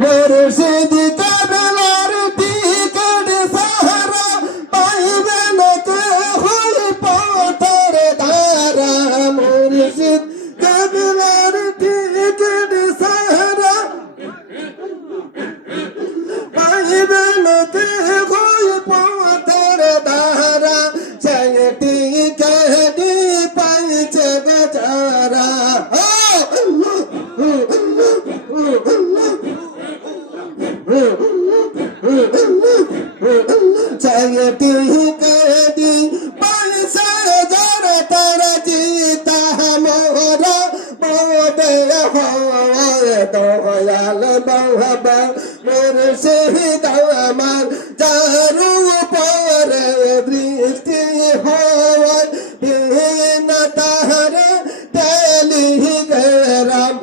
মুর্শিদ cobbler ticket Sahara পাইবে না কেহই পথের ধারা মুর্শিদ কাবলার টিকেট সাহারা পাইবে না কেহই পথের ধারা সেই টিকেট পাইছে বেচারা चलती कदी पैसा जरा तारा जीता मोरा बोदे हो दयाल बाबा मुर्शिद अमर